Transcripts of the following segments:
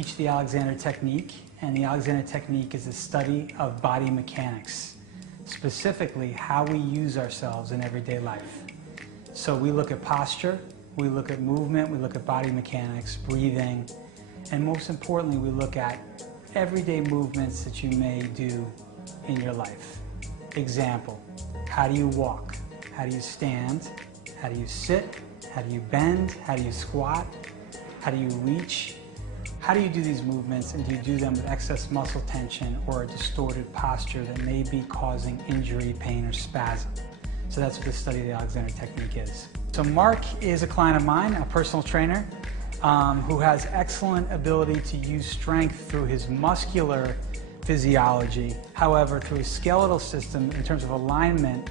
teach the Alexander Technique, and the Alexander Technique is a study of body mechanics, specifically how we use ourselves in everyday life. So we look at posture, we look at movement, we look at body mechanics, breathing, and most importantly, we look at everyday movements that you may do in your life. Example, how do you walk? How do you stand? How do you sit? How do you bend? How do you squat? How do you reach? How do you do these movements, and do you do them with excess muscle tension or a distorted posture that may be causing injury, pain, or spasm? So that's what the study of the Alexander Technique is. So Mark is a client of mine, a personal trainer, who has excellent ability to use strength through his muscular physiology. However, through his skeletal system, in terms of alignment,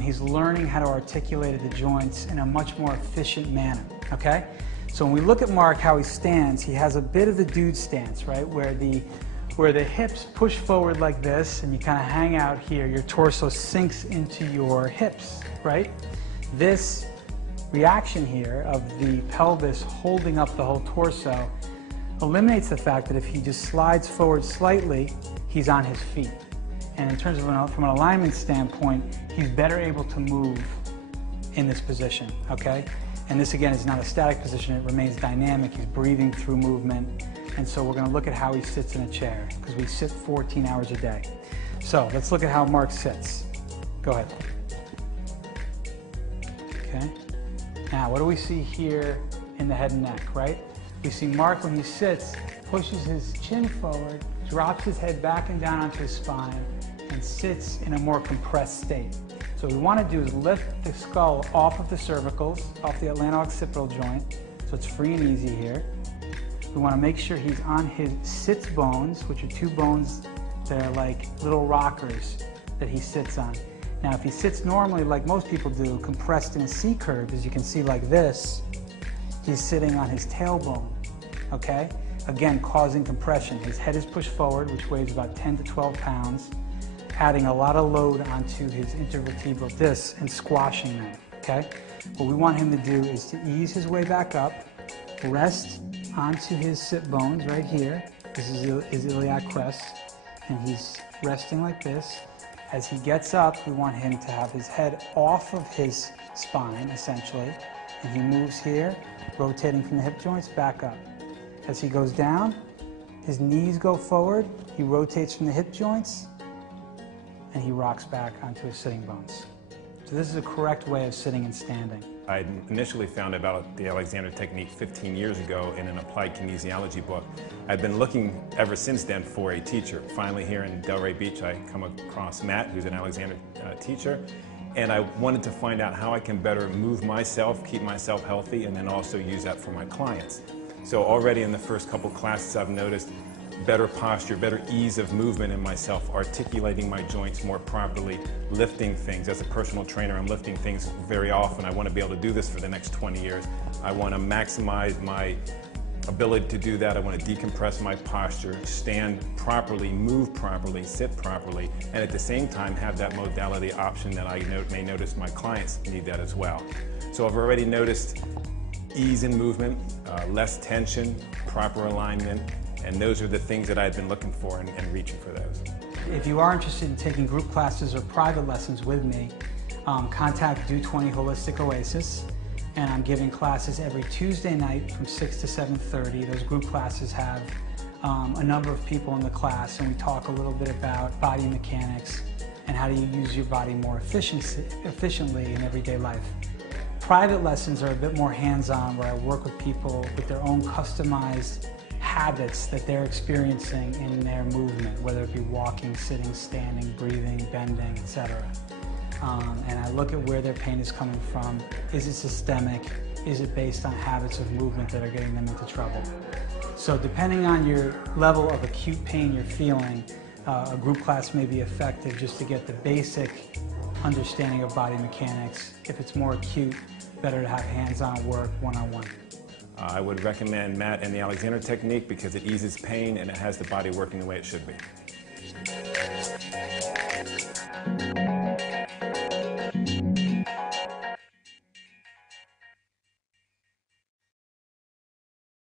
he's learning how to articulate the joints in a much more efficient manner, okay? So when we look at Mark, how he stands, he has a bit of the dude stance, right? Where the hips push forward like this, and you kind of hang out here. Your torso sinks into your hips, right? This reaction here of the pelvis holding up the whole torso eliminates the fact that if he just slides forward slightly, he's on his feet. And in terms of from an alignment standpoint, he's better able to move in this position, okay? And this, again, is not a static position. It remains dynamic. He's breathing through movement. And so we're going to look at how he sits in a chair, because we sit 14 hours a day. So let's look at how Mark sits. Go ahead. Okay. Now, what do we see here in the head and neck, right? We see Mark, when he sits, pushes his chin forward, drops his head back and down onto his spine, and sits in a more compressed state. So what we want to do is lift the skull off of the cervicals, off the atlanto-occipital joint, so it's free and easy here. We want to make sure he's on his sits bones, which are two bones that are like little rockers that he sits on. Now, if he sits normally, like most people do, compressed in a C curve, as you can see like this, he's sitting on his tailbone, okay? Again, causing compression. His head is pushed forward, which weighs about 10 to 12 pounds, adding a lot of load onto his intervertebral disc and squashing them, okay? What we want him to do is to ease his way back up, rest onto his sit bones right here. This is his iliac crest, and he's resting like this. As he gets up, we want him to have his head off of his spine, essentially, and he moves here, rotating from the hip joints back up. As he goes down, his knees go forward, he rotates from the hip joints, and he rocks back onto his sitting bones. So this is a correct way of sitting and standing. I initially found about the Alexander Technique 15 years ago in an applied kinesiology book. I've been looking ever since then for a teacher. Finally, here in Delray Beach, I come across Matt, who's an Alexander teacher, and I wanted to find out how I can better move myself, keep myself healthy, and then also use that for my clients. So already in the first couple classes, I've noticed better posture, better ease of movement in myself, articulating my joints more properly, lifting things. As a personal trainer, I'm lifting things very often. I want to be able to do this for the next 20 years. I want to maximize my ability to do that. I want to decompress my posture, stand properly, move properly, sit properly, and at the same time have that modality option that I may notice my clients need that as well. So I've already noticed ease in movement, less tension, proper alignment, and those are the things that I've been looking for and reaching for those. If you are interested in taking group classes or private lessons with me, contact Do 20 Holistic Oasis, and I'm giving classes every Tuesday night from 6 to 7:30. Those group classes have a number of people in the class, and we talk a little bit about body mechanics and how do you use your body more efficiently in everyday life. Private lessons are a bit more hands-on, where I work with people with their own customized habits that they're experiencing in their movement, whether it be walking, sitting, standing, breathing, bending, etc. And I look at where their pain is coming from. Is it systemic? Is it based on habits of movement that are getting them into trouble? So depending on your level of acute pain you're feeling, a group class may be effective just to get the basic understanding of body mechanics. If it's more acute, better to have hands-on work, one-on-one. I would recommend Matt and the Alexander Technique because it eases pain and it has the body working the way it should be.